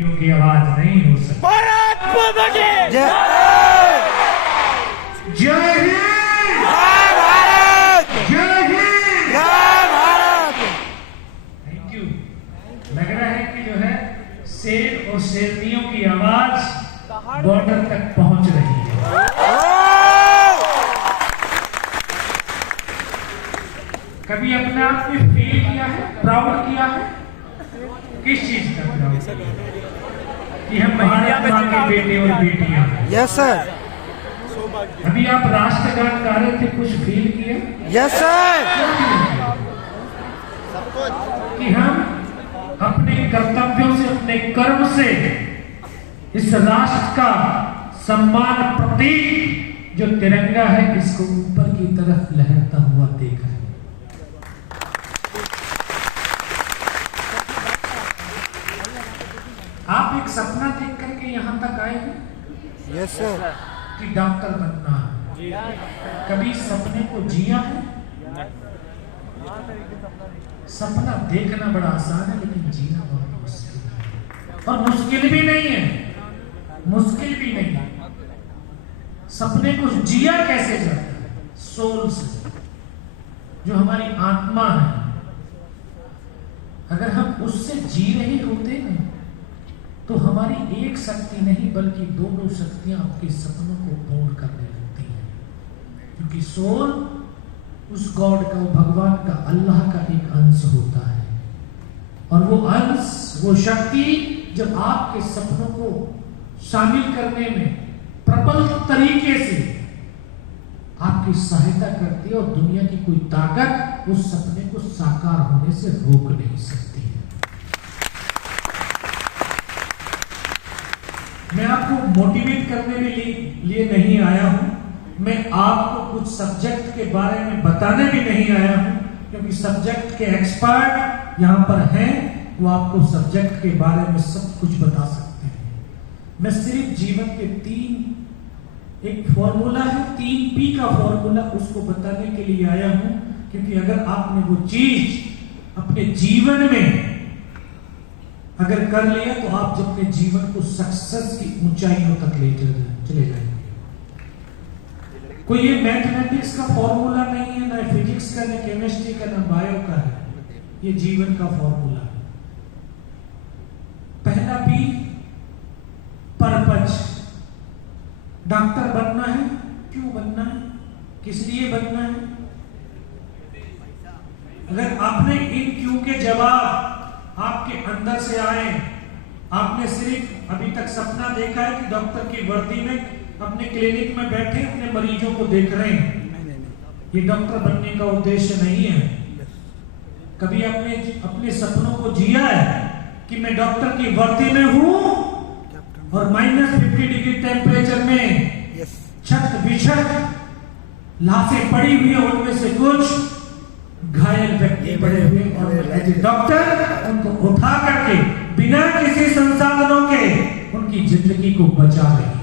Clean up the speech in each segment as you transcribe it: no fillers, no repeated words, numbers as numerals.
की आवाज नहीं हो सकती। भारत माता की जय। जय हिंद, जय भारत, जय हिंद, जय भारत। Thank you. लग रहा है कि जो है शेर और शेरनियों की आवाज बॉर्डर तक पहुंच रही है। कभी अपने आप में फील किया है, प्राउड किया है? किस चीज का प्राउड? कि हम भारत माँ के बेटे और बेटियां हैं। यस सर, अभी आप राष्ट्रगान गा रहे थे, कुछ फील किया? Yes sir. कि हम अपने कर्तव्यों से, अपने कर्म से इस राष्ट्र का सम्मान प्रतीक जो तिरंगा है, इसको ऊपर की तरफ लहरता हुआ देखा है। आप एक सपना देख करके यहाँ तक आए हैं यस सर। कि डॉक्टर बनना है। कभी सपने को जिया है? सपना देखना बड़ा आसान है, लेकिन जीना बहुत मुश्किल है। और मुश्किल भी नहीं है, मुश्किल भी नहीं है। सपने को जिया कैसे जाता है? सोल से, जो हमारी आत्मा है। अगर हम उससे जी रहे होते ना, तो हमारी एक शक्ति नहीं बल्कि दो शक्तियां आपके सपनों को पूर्ण करने लगती हैं। क्योंकि सोल उस गॉड का, भगवान का, अल्लाह का एक अंश होता है। और वो अंश, वो शक्ति जब आपके सपनों को शामिल करने में प्रबल तरीके से आपकी सहायता करती है, और दुनिया की कोई ताकत उस सपने को साकार होने से रोक नहीं सकती है। मैं आपको मोटिवेट करने के लिए नहीं आया हूं। मैं आपको कुछ सब्जेक्ट के बारे में बताने भी नहीं आया हूं, क्योंकि सब्जेक्ट के एक्सपर्ट यहां पर हैं। वो आपको सब्जेक्ट के बारे में सब कुछ बता सकते हैं। मैं सिर्फ जीवन के एक फॉर्मूला है, 3P का फॉर्मूला, उसको बताने के लिए आया हूं। क्योंकि अगर आपने वो चीज अपने जीवन में अगर कर लिया, तो आप अपने जीवन को सक्सेस की ऊंचाइयों तक ले चले जाएंगे। कोई ये मैथमेटिक्स का फॉर्मूला नहीं है, ना फिजिक्स का, ना केमिस्ट्री का, ना बायो का है। ये जीवन का फॉर्मूला है। पहला P, पर्पज। डॉक्टर बनना है, क्यों बनना है, किस लिए बनना है? अगर आपने इन क्यों के जवाब आपके अंदर से आए, आपने सिर्फ अभी तक सपना देखा है कि डॉक्टर की वर्दी में अपने क्लिनिक में बैठे अपने मरीजों को देख रहे हैं, ये डॉक्टर बनने का उद्देश्य नहीं है। कभी आपने अपने सपनों को जिया है कि मैं डॉक्टर की वर्दी में हूं और -50 डिग्री टेम्परेचर में छत बिछट लाशें पड़ी हुई है, उनमें से कुछ घायल व्यक्ति पड़े हुए, और एज ए डॉक्टर उनको उठा करके बिना किसी संसाधनों के उनकी जिंदगी को बचा रही है।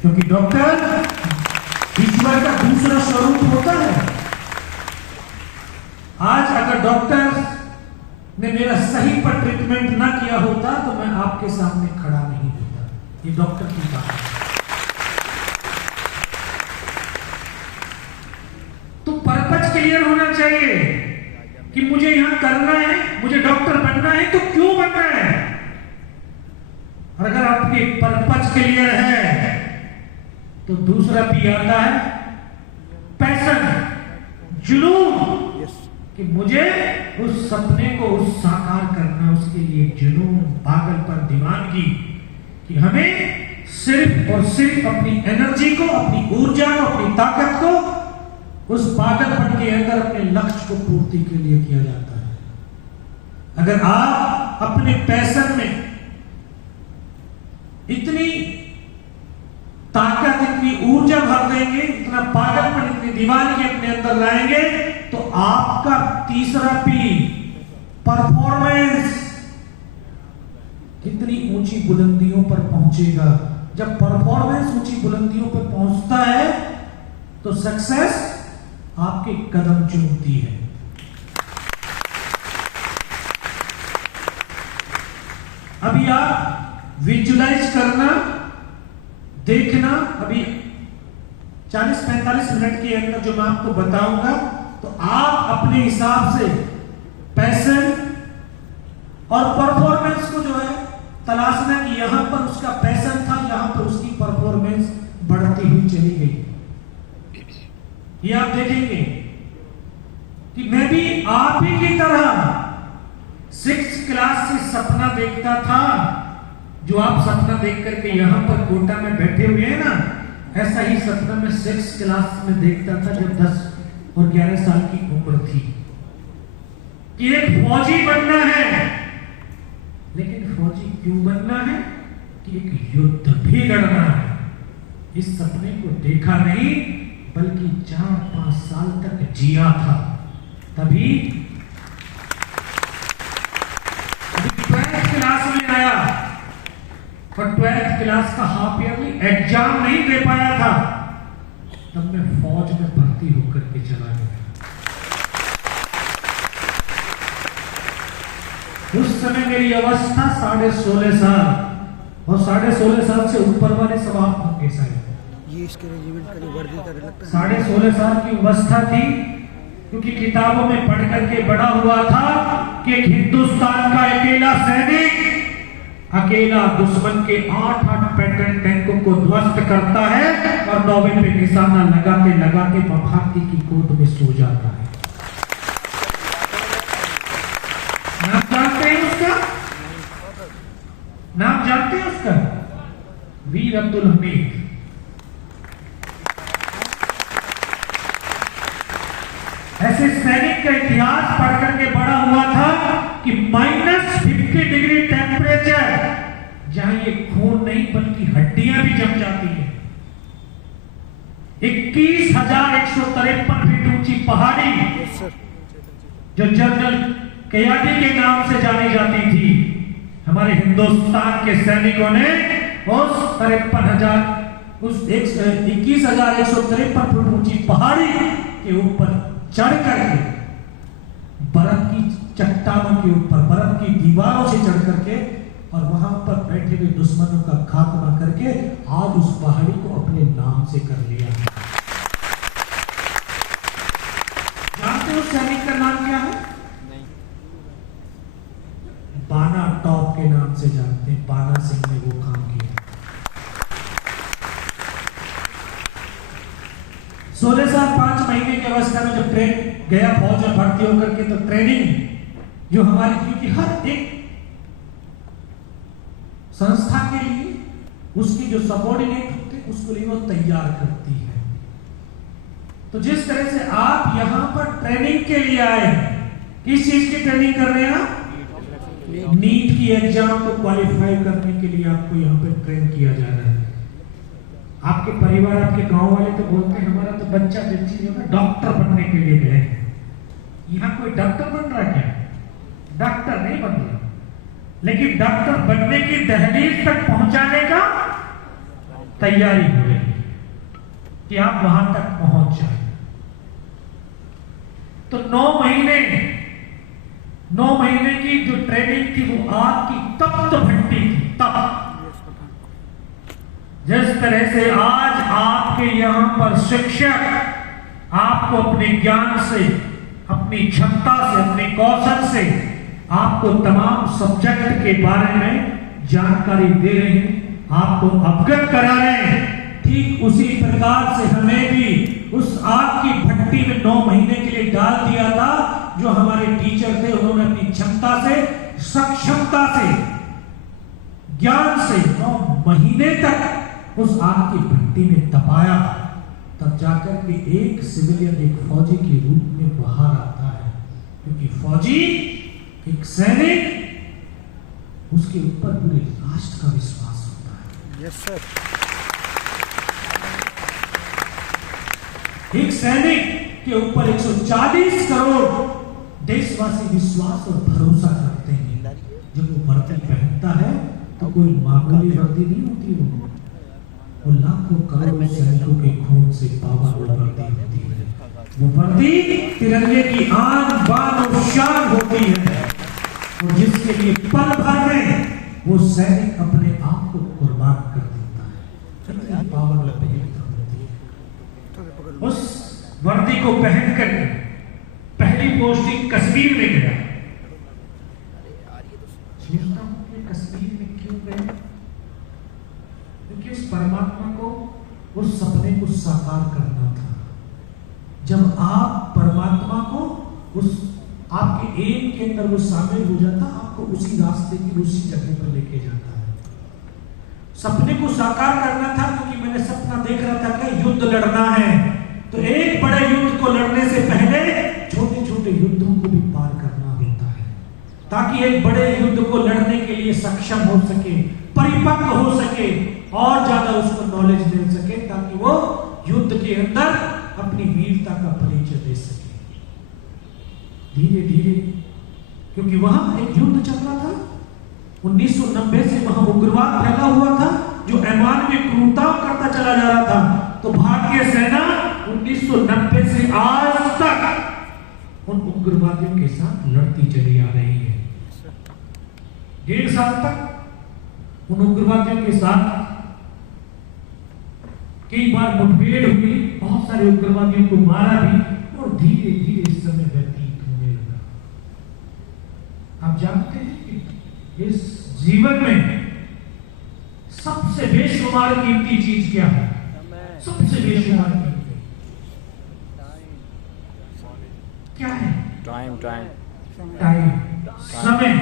क्योंकि डॉक्टर ईश्वर का दूसरा स्वरूप होता है। आज अगर डॉक्टर ने मेरा सही पर ट्रीटमेंट ना किया होता, तो मैं आपके सामने खड़ा नहीं होता। ये डॉक्टर की बात है। तो पर्पज क्लियर होना चाहिए कि मुझे यहां करना है, मुझे डॉक्टर बनना है, तो क्यों बनना है? और अगर आपके पर्पज क्लियर है, तो दूसरा P आता है पैशन, जुनून। कि मुझे उस सपने को साकार करना, उसके लिए जुनून, पागलपन, दीवानगी। कि हमें सिर्फ और सिर्फ अपनी एनर्जी को, अपनी ऊर्जा को, अपनी ताकत को उस पागलपन के अंदर अपने लक्ष्य को पूर्ति के लिए किया जाता है। अगर आप अपने पैशन में इतनी ताकत, इतनी ऊर्जा भर देंगे, इतना पागलपन, इतनी दीवानगी अपने अंदर लाएंगे, तो आपका तीसरा P, परफॉर्मेंस, कितनी ऊंची बुलंदियों पर पहुंचेगा। जब परफॉर्मेंस ऊंची बुलंदियों पर पहुंचता है, तो सक्सेस आपके कदम चूमती है। अभी अभी आप विजुलाइज करना, देखना। अभी 40-45 मिनट के अंदर जो मैं आपको बताऊंगा, तो आप अपने हिसाब से पैशन और परफॉर्मेंस को जो है तलाशना कि यहां पर उसका पैशन था, यहां पर उसकी परफॉर्मेंस बढ़ती हुई चली गई। ये आप देखेंगे कि मैं भी आप ही की तरह 6th क्लास से सपना देखता था। जो आप सपना देख करके यहां पर कोटा में बैठे हुए हैं ना, ऐसा ही सपना मैं 6th क्लास में देखता था जब 10 और 11 साल की उम्र थी कि एक फौजी बनना है। लेकिन फौजी क्यों बनना है? कि एक युद्ध भी लड़ना है। इस सपने को देखा नहीं, बल्कि 4-5 साल तक जिया था। तभी 12th क्लास में आया और 12th क्लास का हाफ ईयरली एग्जाम नहीं दे पाया था, तब मैं फौज में भर्ती होकर के चला गया। उस समय मेरी अवस्था 16.5 साल, और 16.5 साल से ऊपर वाले सब आप होंगे शायद। ये इसके रेजिमेंट का जो वर्दी का लगता है 16.5 साल की अवस्था थी, क्योंकि किताबों में पढ़ करके बड़ा हुआ था कि एक हिंदुस्तान का अकेला सैनिक अकेला दुश्मन के 8-8 पैटर्न टैंकों को ध्वस्त करता है और 9वें पे निशाना लगाते लगाते मफाती की गोद में सो जाता है। नाम जानते हैं उसका? नाम जानते हैं उसका? वीर अब्दुल हमीद। ऐसे सैनिक का इतिहास पढ़ करके बड़ा हुआ था कि -50 डिग्री टेम्परेचर, जहां ये खून नहीं बल्कि हड्डियां भी जम जाती हैं। 21,153 फीट ऊंची पहाड़ी, जो जनरल कयादी के नाम से जानी जाती थी, हमारे हिंदुस्तान के सैनिकों ने उस 21,153 फुट ऊंची पहाड़ी के ऊपर चढ़ करके, बर्फ की चट्टानों के ऊपर, बर्फ की दीवारों से चढ़ करके और वहां पर बैठे हुए दुश्मनों का खात्मा करके आज उस पहाड़ी को अपने नाम से कर लिया। जानते हो सैनिक का नाम क्या है? बाना टॉप के नाम से जानते हैं। बाना सिंह ने वो काम किया। 16 साल 5 महीने की अवस्था में जब ट्रेन गया फौज में भर्ती होकर के, तो ट्रेनिंग जो हमारी, क्योंकि हर एक संस्था के लिए उसकी जो सबॉर्डिनेट होते हैं उसको लिए वो तैयार करती है। तो जिस तरह से आप यहां पर ट्रेनिंग के लिए आए, किस चीज की ट्रेनिंग कर रहे हैं आप? नीट की एग्जाम को क्वालिफाई करने के लिए आपको यहाँ पे ट्रेन किया जा रहा है। आपके परिवार, आपके गांव वाले तो बोलते हैं हमारा तो बच्चा बच्ची जो है डॉक्टर बनने के लिए गए। यहाँ कोई डॉक्टर बन रहा है क्या? डॉक्टर नहीं बन रहा, लेकिन डॉक्टर बनने की दहलीज तक पहुंचाने का तैयारी हो रही है कि आप वहां तक पहुंच जाए। तो 9 महीने की जो ट्रेनिंग थी वो आपकी तप्त भट्टी थी। तप जिस तरह से आज आपके यहां पर शिक्षक आपको अपने ज्ञान से, अपनी क्षमता से, अपने कौशल से आपको तमाम सब्जेक्ट के बारे में जानकारी दे रहे हैं, आपको अवगत करा रहे हैं, ठीक उसी प्रकार से हमें भी उस आग की भट्टी में 9 महीने के लिए डाल दिया था। जो हमारे टीचर थे उन्होंने अपनी क्षमता से, सक्षमता से, ज्ञान से 9 महीने तक उस आग की भट्टी में तपाया, तब जाकर के एक सिविलियन, एक फौजी के रूप में बाहर आता है। क्योंकि फौजी, एक सैनिक, उसके ऊपर पूरे राष्ट्र का विश्वास होता है। Yes sir. एक सैनिक के ऊपर 140 करोड़ देशवासी विश्वास और भरोसा करते हैं। जब वो वर्दी पहनता है तो कोई मामूली वर्दी नहीं होती, वो लाखों करोड़ों सैनिकों के खून से पावा वर्दी होती है। वो वर्दी तिरंगे की आन बान और शान होती है, और जिसके लिए पल भर में वो सैनिक अपने आप को कुर्बान कर देता है। कितनी पावन पवित्र होती है। उस वर्दी को पहन कर पहली पोस्टिंग कश्मीर में गया। सोचता हूं कि कश्मीर में क्यों गए? क्योंकि उस परमात्मा को उस सपने को साकार करना था। जब आप परमात्मा को उस आपके एम के अंदर वो शामिल हो जाता, आपको उसी रास्ते की उसी जगह पर लेके जाता है। सपने को साकार करना था, क्योंकि मैंने सपना देख रहा था कि युद्ध लड़ना है, तो एक बड़े युद्ध को लड़ने से पहले छोटे छोटे युद्धों को भी पार करना होता है, ताकि एक बड़े युद्ध को लड़ने के लिए सक्षम हो सके, परिपक्व हो सके और ज्यादा उसको नॉलेज मिल सके, ताकि वो युद्ध के अंदर अपनी वीरता का परिचय दे सके। धीरे धीरे, क्योंकि वहां एक युद्ध चल रहा था 1990 से, वहां उग्रवाद फैला हुआ था जो अमानवीय क्रूरता करता चला जा रहा था। तो भारतीय सेना 1990 से आज तक उन उग्रवादियों के साथ लड़ती चली आ रही है। 1.5 साल तक उन उग्रवादियों के साथ कई बार मुठभेड़ हुई, बहुत सारे उग्रवादियों को मारा भी, और धीरे धीरे समय व्यतीत होने लगा। आप जानते हैं कि इस जीवन में सबसे बेशुमार कीमती चीज क्या है? सबसे बेशुमार कीमती क्या है? टाइम समय।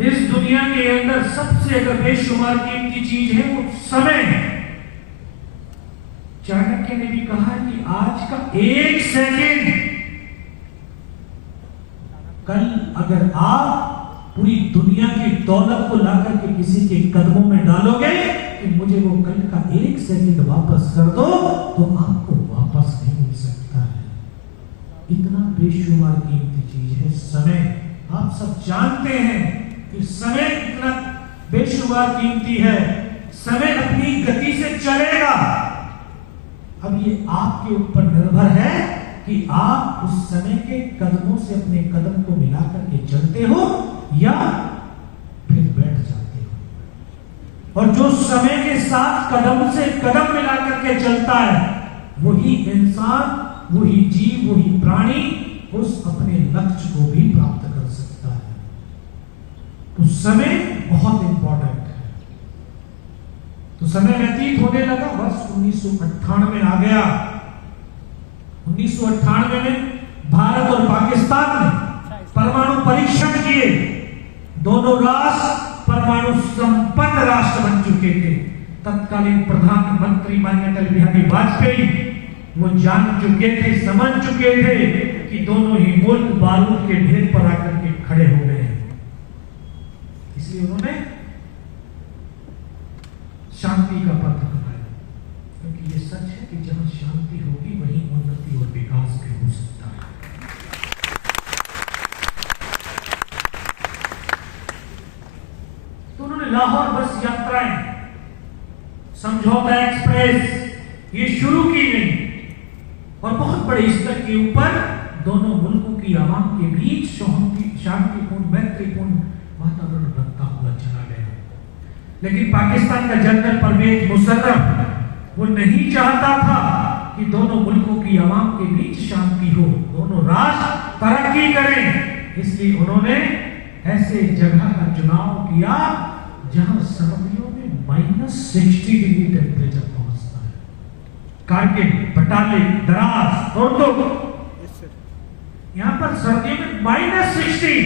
इस दुनिया के अंदर सबसे अगर बेशुमार कीमती चीज है वो समय है। चाणक्य ने भी कहा कि आज का 1 सेकेंड, कल अगर आप पूरी दुनिया की दौलत को लाकर के किसी के कदमों में डालोगे कि मुझे वो कल का 1 सेकेंड वापस कर दो, तो आपको वापस नहीं मिल सकता है। इतना बेशुमार कीमती चीज है समय। आप सब जानते हैं कि समय कितना बेशुमार कीमती है। समय अपनी गति से चलेगा। अब ये आपके ऊपर निर्भर है कि आप उस समय के कदमों से अपने कदम को मिलाकर के चलते हो या फिर बैठ जाते हो। और जो समय के साथ कदम से कदम मिलाकर के चलता है, वही इंसान, वही जीव, वही प्राणी उस अपने लक्ष्य को भी प्राप्त कर सकता है। तो समय बहुत इंपॉर्टेंट है। तो समय व्यतीत होने लगा, वर्ष 1998 आ गया। 1998 में भारत और पाकिस्तान ने परमाणु परीक्षण किए। दोनों राष्ट्र परमाणु संपन्न राष्ट्र बन चुके थे। तत्कालीन प्रधानमंत्री माननीय अटल बिहारी वाजपेयी वो जान चुके थे, समझ चुके थे कि दोनों ही मुल्क बारूद के ढेर पर आकर के खड़े हो गए हैं। इसलिए उन्होंने शांति का पथ अपनाया, क्योंकि ये सच है कि जहां शांति होगी वहीं उन्नति और विकास भी हो सकता है। तो उन्होंने लाहौर बस यात्राएं, समझौता एक्सप्रेस ये शुरू की गई और बहुत बड़े स्तर के ऊपर दोनों मुल्कों की आवाम के बीच शांतिपूर्ण मैत्रीपूर्ण वातावरण बनता हुआ चला गया। लेकिन पाकिस्तान का जनरल परवेज मुशर्रफ वो नहीं चाहता था कि दोनों मुल्कों की आवाम के बीच शांति हो, दोनों राष्ट्र तरक्की करें। इसलिए उन्होंने ऐसे जगह का चुनाव किया जहां सर्दियों में -60 डिग्री टेम्परेचर पहुंचता है। कारगिल, बटाले, द्रास, उर्दू, यहां पर सर्दियों में -60।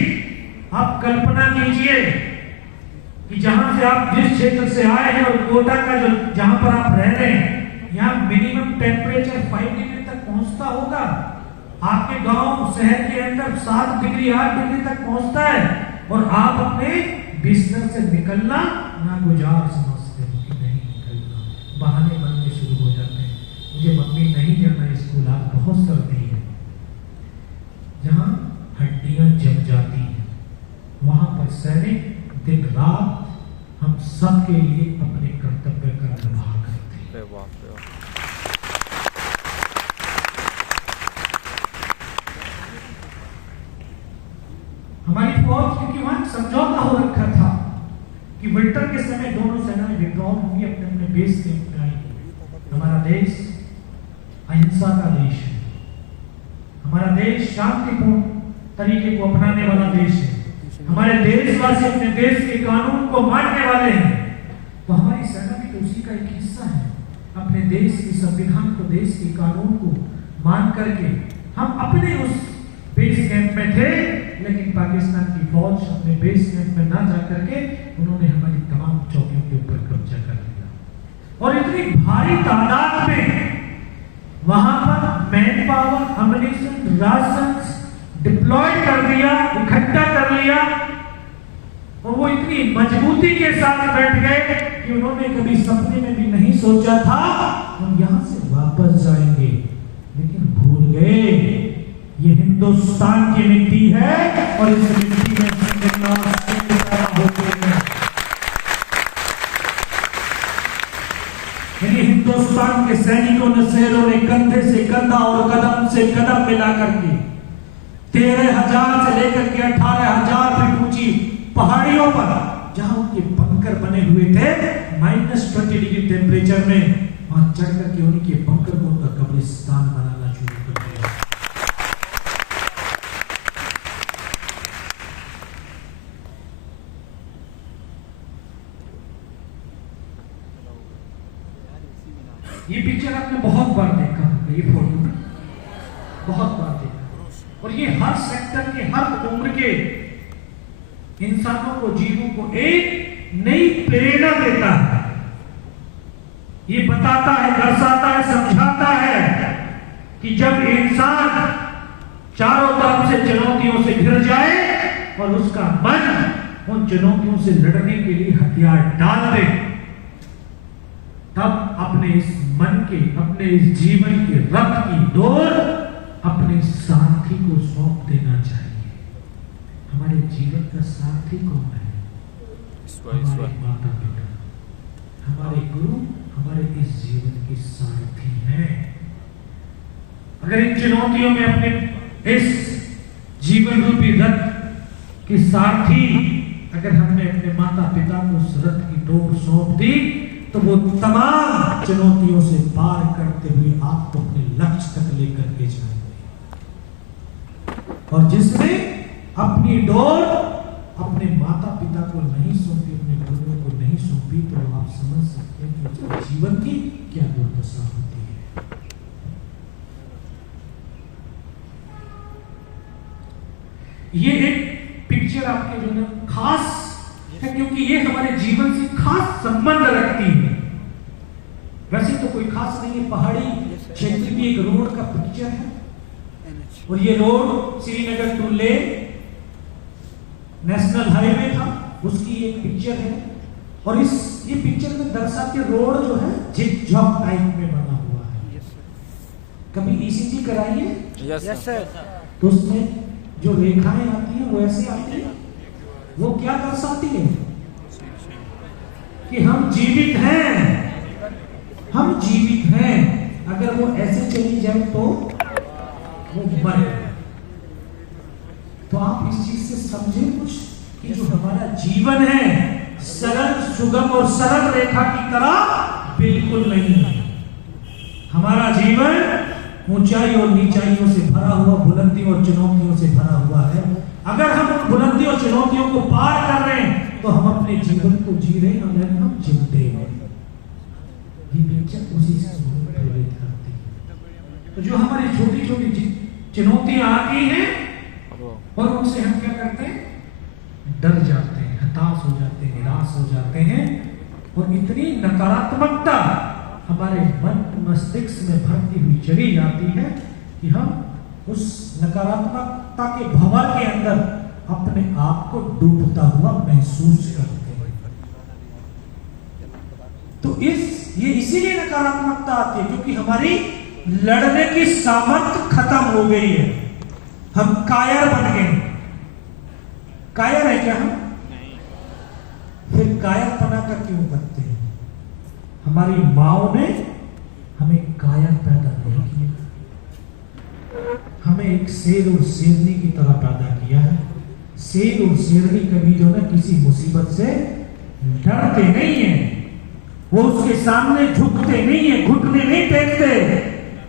आप कल्पना कीजिए कि जहां से आप जिस क्षेत्र से आए हैं और कोटा का जो जहां पर आप रह रहे हैं, यहाँ मिनिमम टेम्परेचर 5 डिग्री तक पहुंचता होगा। आपके गांव शहर के अंदर 7 डिग्री 8 डिग्री तक पहुंचता है, और आप अपने बिस्तर से निकलना नागुजार समझते हो कि नहीं निकलना, बहाने बनने शुरू हो जाते हैं। मुझे मम्मी नहीं जाना स्कूल, आज बहुत सर्दी है। जहां हड्डियां जम जाती हैं वहां पर सैनिक दिन रात हम सब के लिए अपने कर्तव्य का निर्वाह करते हैं। हमारी फौज, क्योंकि वहां समझौता हो रखा कि विंटर के समय दोनों सेनाएं विड्रॉ होंगी, अपने अपने बेस कैंप में आएंगी। हमारा देश अहिंसा का देश है, हमारा देश शांतिपूर्ण तरीके को अपनाने वाला देश है, हमारे देशवासी अपने देश के कानून को मानने वाले हैं। तो हमारी सेना भी तो उसी का एक हिस्सा है। अपने देश के संविधान को, देश के कानून को मान करके हम अपने उस बेस कैंप में थे, लेकिन पाकिस्तान की फौज अपने बेस कैंप में ना जाकर के उन्होंने हमारी तमाम चौकियों के ऊपर कब्जा कर लिया और इतनी भारी तादाद में वहां पर मैन पावर, अम्युनिशन, राशन डिप्लॉय कर दिया, इकट्ठा कर लिया और वो इतनी मजबूती के साथ बैठ गए कि उन्होंने कभी सपने में भी नहीं सोचा था हम यहां से वापस जाएंगे, लेकिन भूल गए ये हिंदुस्तान की मिट्टी है और इस मिट्टी में होते हैं। यानी हिंदुस्तान के सैनिकों ने, शेरों ने कंधे से कंधा और कदम से कदम मिला करके 13,000 से लेकर के 18,000 फीट ऊंची पहाड़ियों पर जहां उनके बंकर बने हुए थे -20 डिग्री टेम्परेचर में, वहां चढ़ करके उनके बंकर को उनका कब्रिस्तान बनाना शुरू कर दिया। ये पिक्चर आपने बहुत बार देखा होगा, ये फोटो बहुत बार देखा और ये हर सेक्टर के, हर उम्र के इंसानों को, जीवों को एक नई प्रेरणा देता है। ये बताता है, दर्शाता है, समझाता है कि जब इंसान चारों तरफ से चुनौतियों से घिर जाए और उसका मन उन चुनौतियों से लड़ने के लिए हथियार डाल दे, तब अपने इस मन के, अपने इस जीवन के रथ की डोर अपने साथी को सौंप देना चाहिए। हमारे जीवन का साथी कौन है? हमारे माता पिता, हमारे गुरु, हमारे इस जीवन के सारथी हैं। अगर इन चुनौतियों में अपने इस जीवन रूपी रथ के सारथी, अगर हमने अपने माता पिता को उस रथ की डोर सौंप दी, तो वो तमाम चुनौतियों से पार करते हुए आपको अपने लक्ष्य तक लेकर के जाएंगे। और जिसने अपनी डोर अपने माता पिता को नहीं सौंपी, अपने गुरुओं को नहीं सौंपी, तो आप समझ सकते हैं कि उसके जीवन की क्या दुर्दशा होती है। ये एक पिक्चर आपके जो है खास है, क्योंकि ये हमारे जीवन से खास संबंध रखती है। वैसे तो कोई खास नहीं है, पहाड़ी क्षेत्र की एक रोड का पिक्चर है और ये रोड श्रीनगर टू ले नेशनल हाईवे था, उसकी एक पिक्चर है। और ये पिक्चर में दर्शाते रोड जो है झिकझक टाइप में बना हुआ है। कभी ईसीजी कराइए, यस सर, तो उसमें जो रेखाएं आती हैं वो ऐसे आती है, वो क्या दर्शाती है कि हम जीवित हैं, हम जीवित हैं। अगर वो ऐसे चली जाए तो वो मर गए। तो आप इस चीज से समझे कुछ कि जो हमारा जीवन है सरल, सुगम और सरल रेखा की तरह बिल्कुल नहीं है। हमारा जीवन ऊंचाई और नीचाइयों से भरा हुआ, बुलंदी और चुनौतियों से भरा हुआ है। अगर हम उन बुलंदी और चुनौतियों को पार कर रहे हैं तो हम अपने जीवन को जी रहे हैं, अगर हम जीते हैं। ये पिक्चर उसी से प्रेरित करती है। तो जो हमारी छोटी छोटी चुनौतियां आती हैं और उनसे हम क्या करते हैं, डर जाते हैं, हताश हो जाते हैं, निराश हो जाते हैं और इतनी नकारात्मकता हमारे मन मस्तिष्क में भरती हुई चली जाती है कि हम उस नकारात्मकता के भंवर के अंदर अपने आप को डूबता हुआ महसूस करते हैं। तो ये इसीलिए नकारात्मकता आती है क्योंकि हमारी लड़ने की सामर्थ्य खत्म हो गई है। हम कायर बन गए। कायर है क्या हम? फिर कायरपना का क्यों करते हैं? हमारी माओ ने हमें कायर पैदा नहीं किया, हमें एक शेर और शेरनी की तरह पैदा किया है। शेर और शेरनी कभी जो ना किसी मुसीबत से डरते नहीं है, वो उसके सामने झुकते नहीं है, घुटने नहीं टेकते,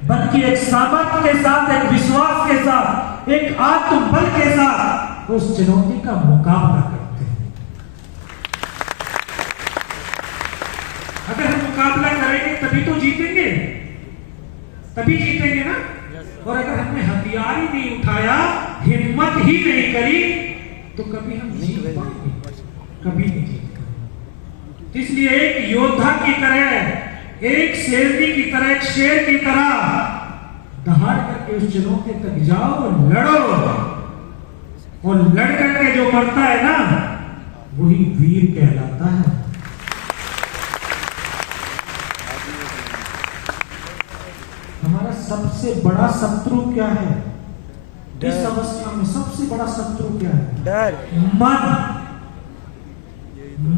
बल्कि एक सामर्थ्य के साथ, एक विश्वास के साथ, एक आत्मबल के साथ उस चुनौती का मुकाबला करते हैं। अगर हम मुकाबला करेंगे तभी तो जीतेंगे, तभी जीतेंगे ना। और अगर हमने हथियार ही नहीं उठाया, हिम्मत ही नहीं करी, तो कभी हम जीत पाएंगे? कभी नहीं जीत पाएंगे। इसलिए एक योद्धा की तरह, एक शेरनी की तरह, एक शेर की तरह दहाड़ करके उस चुनौती तक जाओ और लड़ो, और लड़ करके जो मरता है ना, वही वीर कहलाता है। हमारा सबसे बड़ा शत्रु क्या है इस अवस्था में? सबसे बड़ा शत्रु क्या है? डर। मन।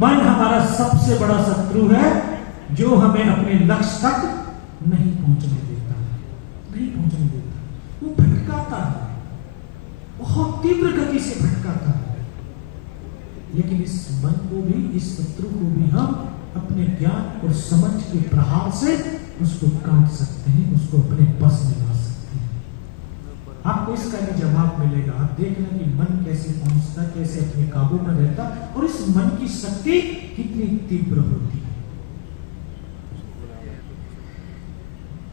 मन हमारा सबसे बड़ा शत्रु है, जो हमें अपने लक्ष्य तक नहीं पहुंचने देता, नहीं पहुंचने देता। वो भटकाता है, बहुत तीव्र गति से भटकाता है। लेकिन इस मन को भी, इस शत्रु को भी हम अपने ज्ञान और समझ के प्रहार से उसको काट सकते हैं, उसको अपने बस में ला सकते हैं। आपको इसका भी जवाब मिलेगा। आप देखना कि मन कैसे पहुंचता, कैसे अपने काबू में रहता, और इस मन की शक्ति कितनी तीव्र होती है।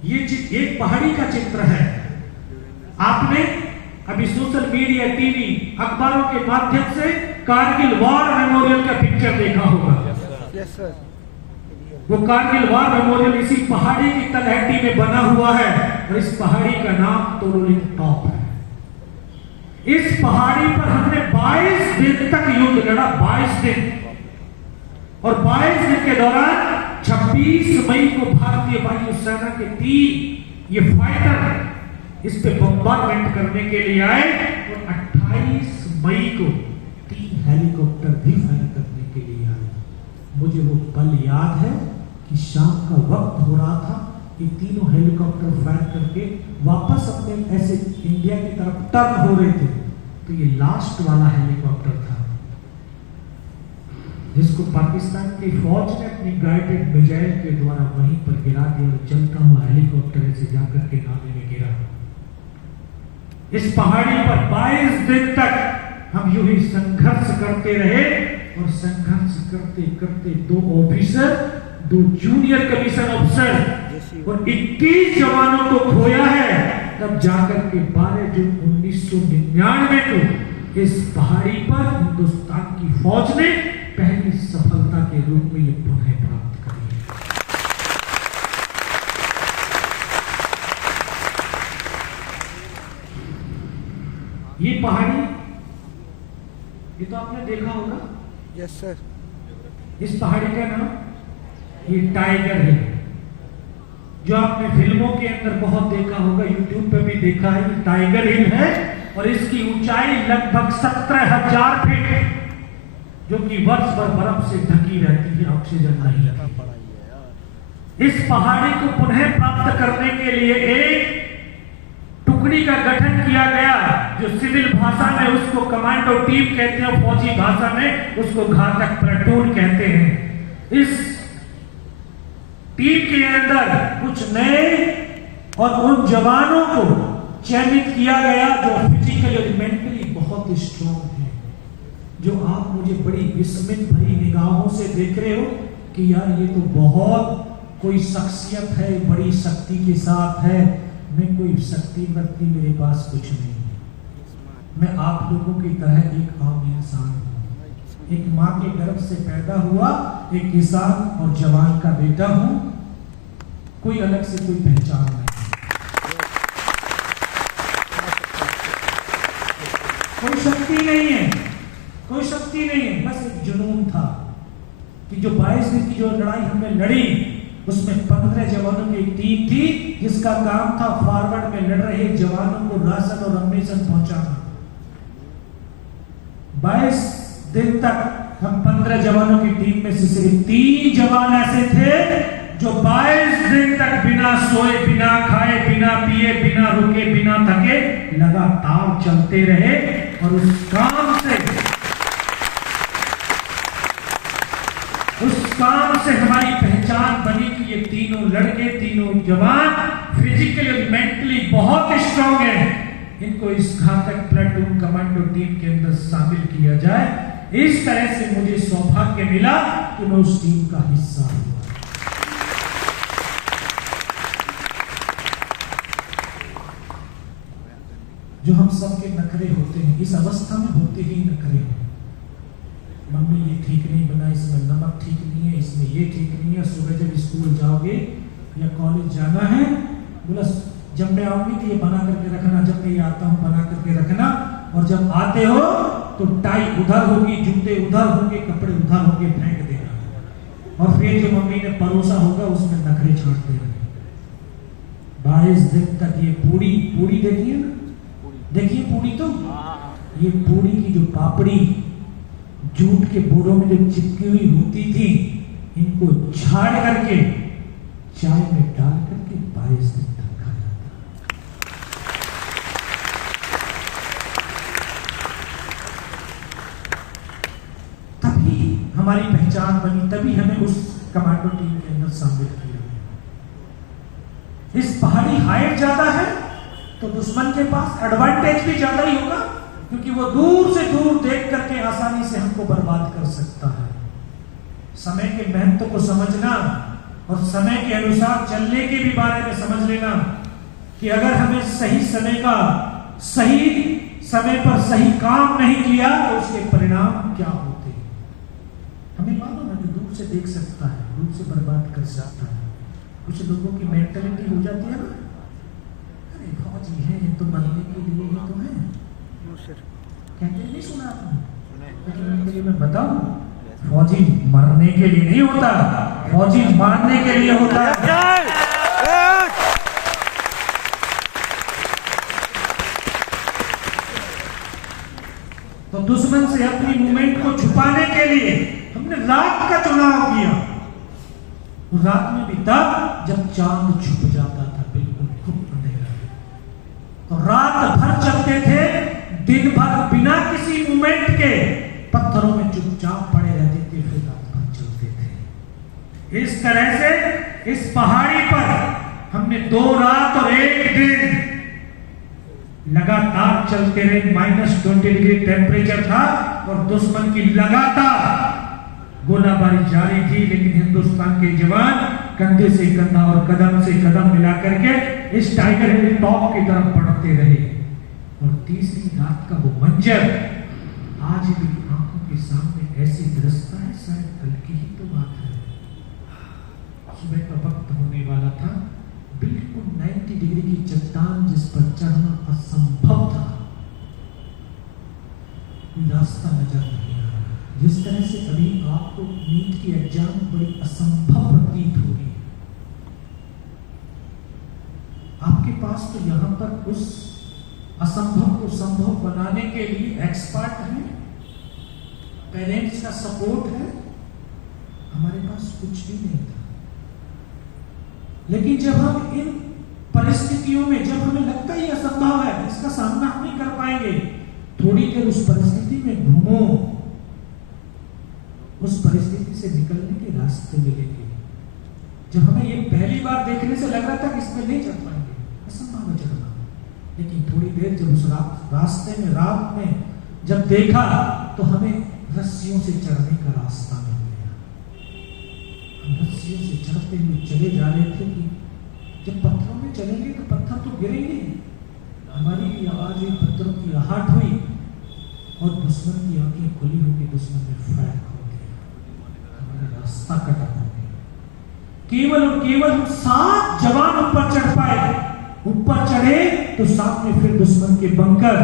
ये एक पहाड़ी का चित्र है। आपने अभी सोशल मीडिया, टीवी, अखबारों के माध्यम से कारगिल वॉर मेमोरियल का पिक्चर देखा होगा। Yes sir. वो कारगिल वॉर मेमोरियल इसी पहाड़ी की तलहटी में बना हुआ है, और इस पहाड़ी का नाम तोलोलिंग टॉप है। इस पहाड़ी पर हमने 22 दिन तक युद्ध लड़ा, 22 दिन। और 22 दिन के दौरान 26 मई को भारतीय वायुसेना के 3 ये फाइटर इस पे बम्बारमेंट करने के लिए आए, और 28 मई को 3 हेलीकॉप्टर भी फायर करने के लिए आए। मुझे वो पल याद है कि शाम का वक्त हो रहा था, ये तीनों हेलीकॉप्टर फायर करके वापस अपने ऐसे इंडिया की तरफ टर्न हो रहे थे। तो ये लास्ट वाला हेलीकॉप्टर था जिसको पाकिस्तान की फौज ने अपनी गाइडेड मिसाइल के द्वारा वहीं पर गिरा दिया, और चलता हुआ हेलीकॉप्टर ऐसे जाकर के नाले में गिरा। इस पहाड़ी पर 22 दिन तक हम यूं ही संघर्ष करते रहे, और संघर्ष करते करते 2 ऑफिसर, 2 जूनियर कमीशन अफसर और 21 जवानों को खोया है। तब जाकर के 12 जून 1999 को इस पहाड़ी पर हिंदुस्तान की फौज ने पहली सफलता के रूप में ये पुनः प्राप्त करी। ये पहाड़ी, ये तो आपने देखा होगा। Yes sir. इस पहाड़ी का नाम ये टाइगर हिल, जो आपने फिल्मों के अंदर बहुत देखा होगा, यूट्यूब पे भी देखा है। ये टाइगर हिल है, और इसकी ऊंचाई लगभग 17,000 फीट, जो कि वर्ष भर बर्फ से ढकी रहती है, ऑक्सीजन नहीं है। इस पहाड़ी को पुनः प्राप्त करने के लिए एक टुकड़ी का गठन किया गया, जो सिविल भाषा में उसको कमांडो टीम कहते हैं, फौजी भाषा में उसको घातक प्लाटून कहते हैं। इस टीम के अंदर कुछ नए और उन जवानों को चयनित किया गया जो फिजिकली और मेंटली बहुत स्ट्रॉन्ग है, जो आप मुझे बड़ी विस्मित भरी निगाहों से देख रहे हो कि यार ये तो बहुत कोई शख्सियत है, बड़ी शक्ति के साथ है। मैं कोई शक्ति वक्ति मेरे पास कुछ नहीं है। मैं आप लोगों की तरह एक आम इंसान हूँ, एक माँ के गर्भ से पैदा हुआ एक किसान और जवान का बेटा हूँ। कोई अलग से कोई पहचान नहीं, कोई शक्ति नहीं है, कोई शक्ति नहीं है। बस एक जुनून था कि जो 22 दिन की जो लड़ाई हमने लड़ी, उसमें 15 जवानों की एक टीम थी जिसका काम था फॉरवर्ड में लड़ रहे जवानों को राशन और अम्मीशन पहुंचाना। 22 दिन तक हम 15 जवानों की टीम में से सिर्फ 3 जवान ऐसे थे जो 22 दिन तक बिना सोए, बिना खाए, बिना पिए, बिना रुके, बिना थके लगातार चलते रहे, और उस काम से उस काम से हमारी पहचान बनी कि ये तीनों लड़के, तीनों जवान फिजिकली और मेंटली बहुत स्ट्रांग हैं। इनको इस घातक प्लाटून कमांडो टीम के अंदर शामिल किया जाए। इस तरह से मुझे सौभाग्य मिला कि मैं उस टीम का हिस्सा हुआ। जो हम सबके नखरे होते हैं, इस अवस्था में होते ही नखरे हैं। मम्मी ये ठीक नहीं बना, इसमें नमक ठीक नहीं है, इसमें ये ठीक नहीं है। सुबह जब स्कूल जाओगे या कॉलेज जाना है, बोला जब मैं आऊंगी तो ये बना करके रखना, जब मैं ये आता हूँ बना करके रखना। और जब आते हो तो टाई उधर होगी, जूते उधर होंगे, कपड़े उधर होंगे, फेंक देना। और फिर जो मम्मी ने परोसा होगा उसमें नखरे छाटते रहे। 22 दिन तक ये पूड़ी देखिए ना, देखिए पूड़ी, तो ये पूड़ी की जो पापड़ी जूट के बोरों में जो चिपकी हुई होती थी, इनको झाड़ करके चाय में डाल करके 22 दिन तक खाया था। तभी हमारी पहचान बनी, तभी हमें उस कमांडो टीम के अंदर शामिल किया। इस पहाड़ी हाइट ज्यादा है तो दुश्मन के पास एडवांटेज भी ज्यादा ही होगा, क्योंकि वो दूर से दूर देख करके आसानी से हमको बर्बाद कर सकता है। समय के महत्व को समझना और समय के अनुसार चलने के भी बारे में समझ लेना कि अगर हमें सही समय पर सही काम नहीं किया तो उसके परिणाम क्या होते हैं हमें मालूम है। कि दूर से देख सकता है, दूर से बर्बाद कर सकता है। कुछ लोगों की मेंटालिटी हो जाती है ना, अरे फौजी है तो मरने के लिए ही तो है, कहते नहीं सुना आपने? लेकिन उनके लिए मैं बताऊं, फौजी मरने के लिए नहीं होता, फौजी मारने के लिए होता है। तो दुश्मन से अपनी मूवमेंट को छुपाने के लिए हमने रात का चुनाव किया। रात में भी तब जब चांद छुप जाता था, बिल्कुल खूब अंधेरा, तो रात भर चलते थे, दिन भर बिना किसी मूवमेंट के पत्थरों में चुपचाप पड़े रहते थे, फिर रात भर चलते थे। इस तरह से इस पहाड़ी पर हमने 2 रात और 1 दिन लगातार चलते रहे। -20 डिग्री टेम्परेचर था और दुश्मन की लगातार गोलाबारी जारी थी, लेकिन हिंदुस्तान के जवान कंधे से कंधा और कदम से कदम मिला करके इस टाइगर हिल टॉप की तरफ बढ़ते रहे। और तीसरी रात का वो मंजर आज भी आंखों के सामने ऐसे दृश्य है, शायद कल की ही तो बात है। सुबह का वक्त होने वाला था, बिल्कुल 90 डिग्री की चट्टान जिस पर चढ़ना असंभव था, कोई रास्ता नजर नहीं आ रहा। जिस तरह से अभी आपको नीट की एग्जाम बड़ी असंभव प्रतीत होगी, आपके पास तो यहाँ पर उस असंभव को संभव बनाने के लिए एक्सपर्ट हैं, पेरेंट्स का सपोर्ट है। हमारे पास कुछ भी नहीं था। लेकिन जब हम इन परिस्थितियों में, जब हमें लगता है ये असंभव है, इसका सामना हम नहीं कर पाएंगे, थोड़ी देर उस परिस्थिति में घूमो, उस परिस्थिति से निकलने के रास्ते मिलेंगे। जब हमें ये पहली बार देखने से लग रहा था कि इसमें नहीं चढ़ पाएंगे, असंभव है चढ़ना, लेकिन थोड़ी देर जब उस रास्ते में, रात में जब देखा तो हमें रस्सियों से चढ़ने का रास्ता मिल गया। हम रस्सियों से चढ़ते हुए चले जा रहे थे कि जब पत्थरों में चलेंगे तो पत्थर तो गिरेंगे। हमारी भी आवाज हुई, पत्थरों की आहट हुई और दुश्मन की आंखें खुली होगी, दुश्मन में फायर हो गया, हमारा रास्ता कटा हो गया। केवल और केवल हम 7 जवान ऊपर चढ़ पाए। ऊपर चढ़े तो सामने फिर दुश्मन के बंकर,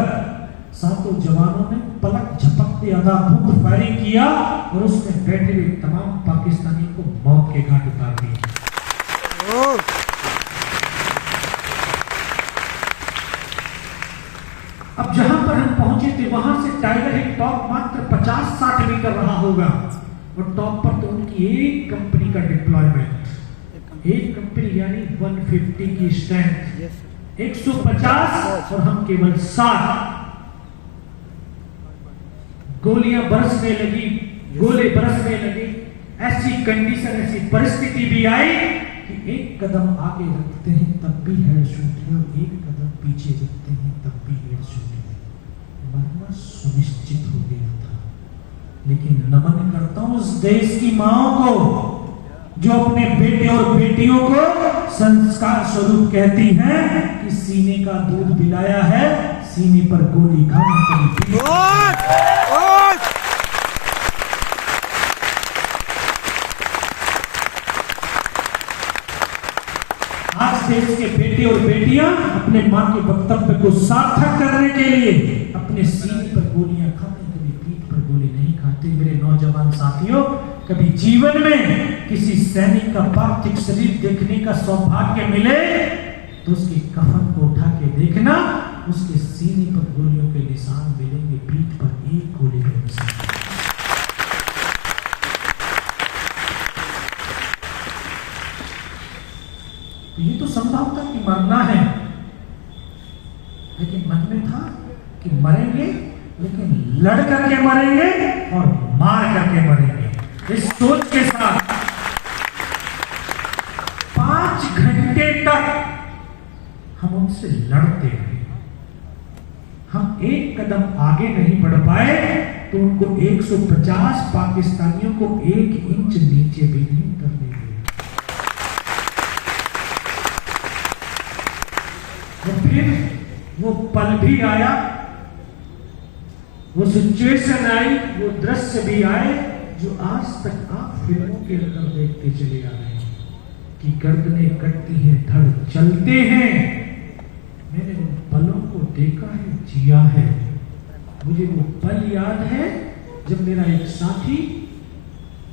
7 जवानों ने पलक झपकते अद्भुत फायरिंग किया और उसमें बैठे हुए तमाम पाकिस्तानियों को मौत के घाट उतार दिया। अब जहां पर हम पहुंचे थे वहां से टाइगर हिल टॉप मात्र 50-60 मीटर रहा होगा और टॉप पर तो उनकी एक कंपनी का डिप्लॉयमेंट, एक कंपनी यानी 150 की स्ट्रेंथ, 150 और हम केवल 60। गोलियां बरसने लगी, गोले बरसने लगे, ऐसी कंडीशन, ऐसी परिस्थिति भी आई कि एक कदम आगे रखते हैं तब भी हेड शूट है, और एक कदम पीछे रखते हैं तब भी हेड शूट है। मरना सुनिश्चित हो गया था। लेकिन नमन करता हूं उस देश की माओ को जो अपने बेटे और बेटियों को संस्कार स्वरूप कहती हैं कि सीने का दूध पिलाया है, सीने पर गोली खाने। आज देश के बेटे और बेटियां अपने मां के वक्तव्य को सार्थक करने के लिए अपने सीने पर गोलियां खाते, कभी पीठ पर गोली नहीं खाते। मेरे नौजवान साथियों, कभी जीवन में किसी सैनिक का पार्थिव शरीर देखने का सौभाग्य मिले तो उसके कफन को उठा के देखना, उसके सीने पर गोलियों के निशान मिलेंगे, पीठ पर एक गोली का निशान। तो ये तो संभव था कि मरना है, लेकिन मन में था कि मरेंगे, लेकिन लड़ करके मरेंगे और मार करके मरेंगे। इस सोच के साथ 5 घंटे तक हम उनसे लड़ते रहे। हम एक कदम आगे नहीं बढ़ पाए तो उनको 150 पाकिस्तानियों को 1 इंच नीचे भी नहीं उतरने दिए। और फिर वो पल भी आया, वो सिचुएशन आई, वो दृश्य भी आए जो आज तक आप फिल्मों के अंदर देखते चले आ रहे हैं कि गर्दनें कटती हैं, धड़ चलते हैं। मैंने उन पलों को देखा है, जिया है। मुझे वो पल याद है जब मेरा एक साथी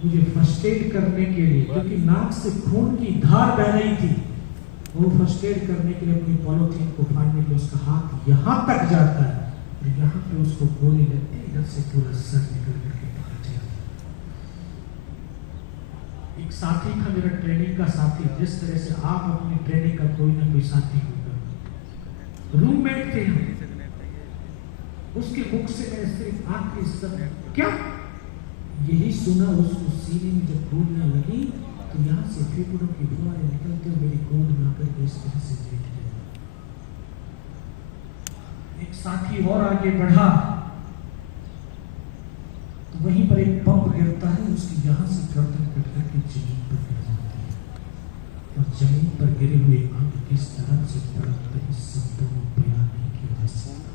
मुझे फर्स्ट एड करने के लिए, क्योंकि नाक से खून की धार बह रही थी, वो फर्स्ट एड करने के लिए अपनी पॉलिथीन को फाड़ने के लिए उसका हाथ यहां तक जाता है और यहां पे उसको गोली लगती है, इधर से पूरा सर निकल करके बाहर जाता है। एक साथी था मेरा, ट्रेनिंग का साथी, जिस तरह से आप अपनी ट्रेनिंग का कोई ना कोई साथी होगा। रूममेट थे हम। उसके मुख से मैंने सिर्फ आखिरी शब्द क्या यही सुना, उसको सीने में जब गोलियां लगी तो यहाँ से फेफड़ों की फुहारें निकलते हुए मेरी गोद में आकर इस तरह से लेट गया। एक साथी और आगे बढ़ा तो वहीं पर एक पंप गिरता है, उसकी यहाँ से गर्दन कट करके जमीन पर गिर जाती है और जमीन पर गिरे हुए अंग किस तरह से तड़पते हैं, शब्दों में बयान नहीं किया जा सकता।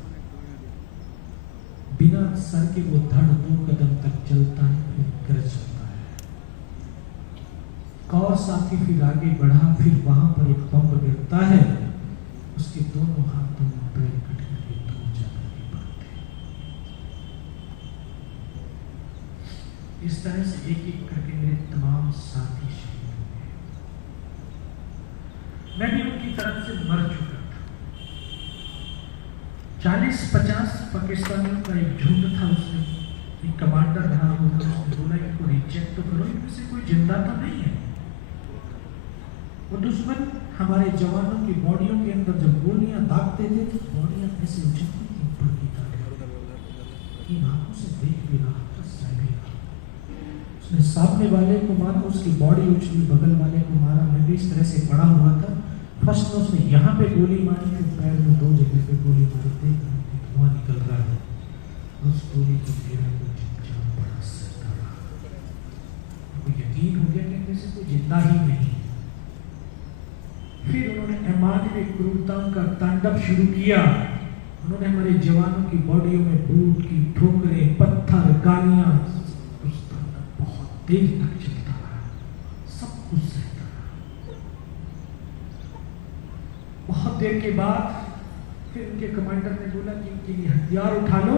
बिना सर के वो धड़ 2 कदम तक चलता है, फिर गिर जाता है। और साथी फिर आगे बढ़ा, फिर वहां पर एक पंप गिरता है, उसके दोनों हाथ दोनों पैर कट करके दूर जाकर के पड़ते हैं। इस तरह से एक एक करके मेरे तमाम साथी शहीद हो गए। मैं भी उनकी तरफ से मर चुका था। 40-50 पाकिस्तानियों का एक झुंड था, उसमें एक कमांडर रहा होगा, उसने बोला इनको रिचेक तो करो, इनमें से कोई जिंदा तो नहीं है। वो दुश्मन हमारे जवानों की बॉडियों के अंदर जब गोलियां दागते थे तो बॉडियां ऐसे उछलती थी ऊपर की तरफ। इन आंखों से देख भी रहा था, सह भी रहा। उसने सामने वाले को मारा, उसकी बॉडी उछली, बगल वाले को मारा। मैं भी इस तरह से पड़ा हुआ था। फर्स्ट में उसने यहाँ पे गोली मारी, फिर पैर में 2 जगह पे गोली मारी, देख धुआं निकल रहा है। उस गोली को मेरा को चुपचाप बड़ा सकता रहा। यकीन हो गया कि इनमें से कोई जिंदा ही नहीं। फिर उन्होंने अमानवीय क्रूरताओं का तांडव शुरू किया। उन्होंने हमारे जवानों की बॉडियों में बूट की ठोकरें, पत्थर, गालियां, उस तांडव बहुत देर तक चलता रहा, सब कुछ सहता रहा। बहुत देर के बाद फिर उनके कमांडर ने बोला कि इनके लिए हथियार उठा लो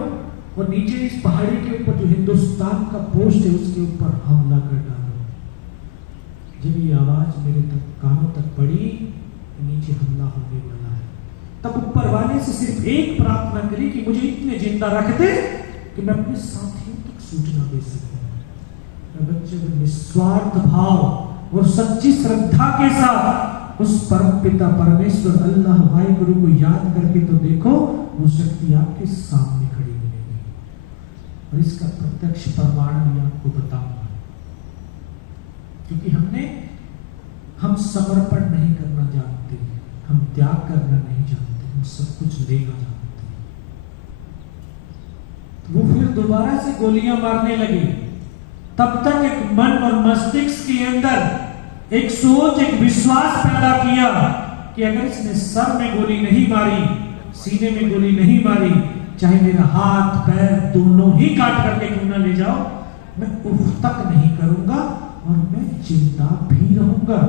और नीचे इस पहाड़ी के ऊपर जो हिंदुस्तान का पोस्ट है उसके ऊपर हमला कर डालो। जब ये आवाज मेरे तक कानों तक पड़ी, नीचे हमला होने वाला है, तब ऊपर वाले से सिर्फ एक प्रार्थना करी कि मुझे इतने जिंदा रख दे कि मैं अपने साथियों तक सूचना दे सकूं। मैं बच्चे को निस्वार्थ भाव और सच्ची श्रद्धा के साथ उस परम पिता परमेश्वर अल्लाह वाहिगुरु को याद करके तो देखो, वो शक्ति आपके सामने खड़ी मिलेगी। और इसका प्रत्यक्ष प्रमाण मैं आपको बताऊंगा। क्योंकि हम समर्पण नहीं करना जानते, हम त्याग करना नहीं जानते, हम सब कुछ लेना जानते। तो वो फिर दोबारा से गोलियां मारने लगे। तब तक एक मन और मस्तिष्क के अंदर एक सोच, एक विश्वास पैदा किया कि अगर इसने सर में गोली नहीं मारी, सीने में गोली नहीं मारी, चाहे मेरा हाथ पैर दोनों ही काट करके क्यों ना ले जाओ, मैं उफ तक नहीं करूंगा और मैं जिंदा भी रहूंगा।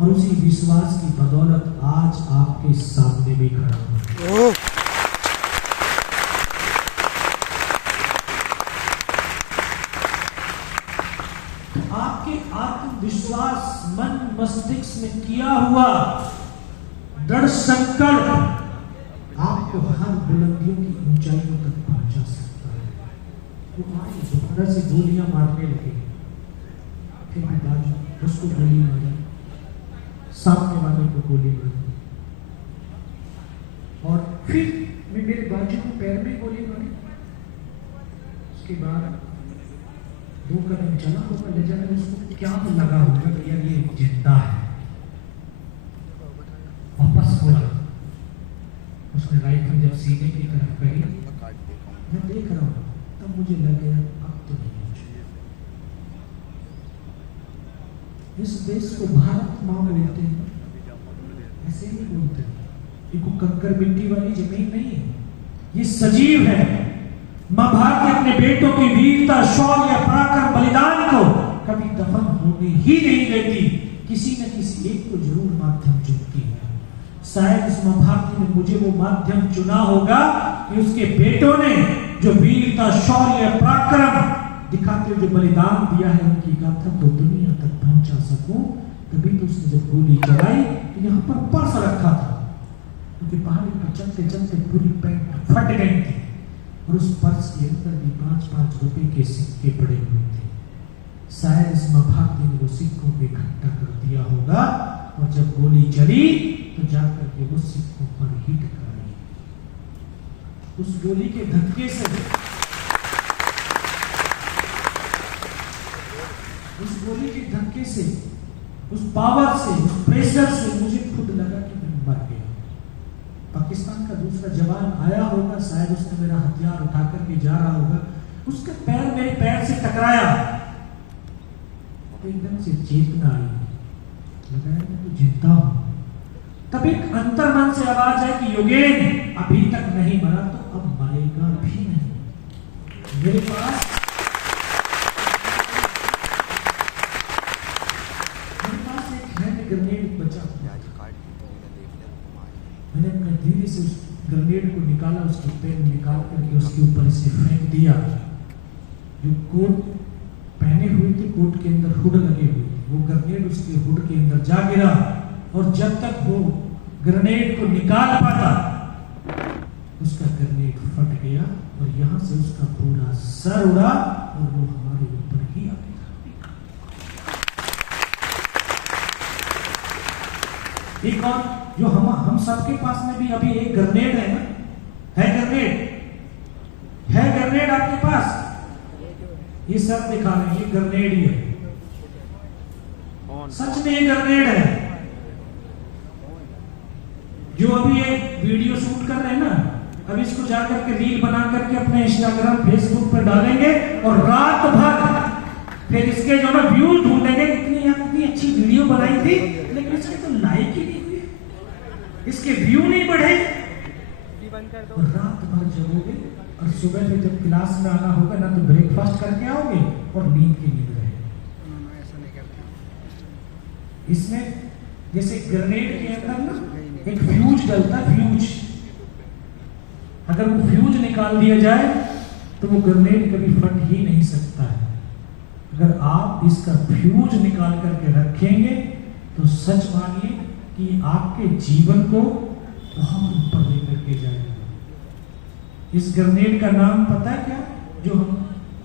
और उसी विश्वास की बदौलत आज आपके सामने भी खड़ा हूं। आपके आत्मविश्वास, मन मस्तिष्क में किया हुआ दृढ़ संकल्प आपको हर बुलंदियों की ऊंचाइयों तक पहुंचा सकता है। तो आज दोबारा से गोलियां मारने लगे, फिर भी बाजू उसको गोली मारी, सामने वाले को गोली मारी, और फिर मैं मेरे बाजू में पैर में गोली मारी। उसके बाद 2 कदम चला होगा, ले जाकर उसको क्या लगा होगा कि यार ये जिंदा है। वापस बोला, उसने राइफल जब सीने की तरफ करी, मैं देख रहा हूं, तब मुझे लगे अब तो नहीं। इस देश को भारत मां बोलते हैं, ऐसे नहीं बोलते। ये कोई कंकर मिट्टी वाली जमीन नहीं है, ये सजीव है। मां भारती अपने बेटों की वीरता, शौर्य, पराक्रम, बलिदान को कभी दफन होने ही नहीं देती। किसी न किसी एक को जरूर माध्यम चुनती है। शायद इस मां भारती ने मुझे वो माध्यम चुना होगा कि उसके बेटों ने जो वीरता, शौर्य, पराक्रम दिखाते हुए जो बलिदान दिया है, उनकी गाथा को दुनिया तक पहुंचा सकूं। तभी तो उसने जब गोली चलाई तो यहाँ पर पर्स रखा था, क्योंकि पहाड़ी पर चलते चलते पूरी पैंट फट गई थी, और उस पर्स के अंदर भी 5-5 रुपए के सिक्के पड़े हुए थे। शायद इस मां भारती ने वो सिक्कों को इकट्ठा कर दिया होगा, और जब गोली चली तो जाकर के वो सिक्कों पर ही टकराई। उस गोली के धक्के से, उस गोली के धक्के से, उस पावर से, उस प्रेशर से मुझे खुद लगा कि मैं मर गया। पाकिस्तान का दूसरा जवान आया होगा, शायद उसने मेरा हथियार उठा करके जा रहा होगा, उसका पैर मेरे पैर से टकराया तो एकदम से चेतना आई, लगा मैं तो जिंदा हूं। तब एक अंतर्मन से आवाज है कि योगेन अभी तक नहीं मरा तो अब मरेगा भी नहीं। मेरे पास एक हैंड ग्रेनेड बचा। मैंने अपने धीरे से उस ग्रेनेड को निकाला, उसकी पेन निकाल करके उसके ऊपर इसे फेंक दिया। जो कोट पहने हुए थे, कोट के अंदर हुड लगे हुए थे, वो ग्रेनेड उसके हुड के अंदर जा गिरा, और जब तक वो ग्रेनेड को निकाल पाता उसका ग्रेनेड फट गया, और यहाँ से उसका पूरा सर उड़ा और वो हमारे ऊपर ही आ गया। एक और जो हम सबके पास में भी अभी एक ग्रेनेड है ना, है ग्रेनेड आपके पास? ये सब दिखा रहे हैं, ये ग्रेनेड ही है, सच में ये ग्रेनेड है। जो अभी ये वीडियो शूट कर रहे हैं ना, अभी इसको जाकर के रील बना करके अपने इंस्टाग्राम, फेसबुक पर डालेंगे, और रात भर फिर इसके जो ना व्यूज ढूंढेंगे, इतनी अच्छी वीडियो बनाई थी लेकिन इसके तो लाइक ही नहीं हुए, इसके व्यू नहीं बढ़े। और रात भर जगोगे, और सुबह फिर जब क्लास में आना होगा ना, तो ब्रेकफास्ट करके आओगे और नींद की नींद रहेगी। इसमें जैसे ग्रेनेड के अंदर ना एक फ्यूज डलता है, फ्यूज, अगर वो फ्यूज निकाल दिया जाए तो वो ग्रेनेड कभी फट ही नहीं सकता है। अगर आप इसका फ्यूज निकाल करके रखेंगे तो सच मानिए कि आपके जीवन को बहुत ऊपर लेकर के जाएगा। इस ग्रेनेड का नाम पता है क्या? जो हम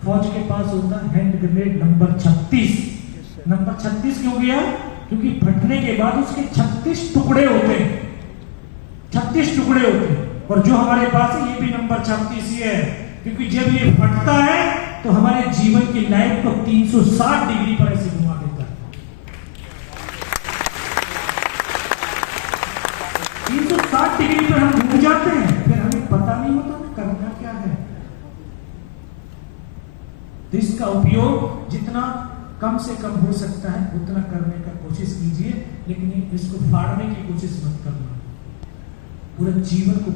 फौज के पास होता है, हैंड ग्रेनेड नंबर 36। नंबर 36 क्यों गया? क्योंकि फटने के बाद उसके 36 टुकड़े होते हैं, 36 टुकड़े होते हैं। और जो हमारे पास है ये भी नंबर 36 ही है, क्योंकि जब ये फटता है तो हमारे जीवन की लाइफ को 360 डिग्री पर ऐसे घुमा देता है। 60 डिग्री पे हम घूम जाते हैं, फिर हमें पता नहीं होता करना क्या है। तो इसका उपयोग जितना कम से कम हो सकता है उतना करने का कोशिश कीजिए, लेकिन इसको फाड़ने की कोशिश मत करना, पूरे जीवन को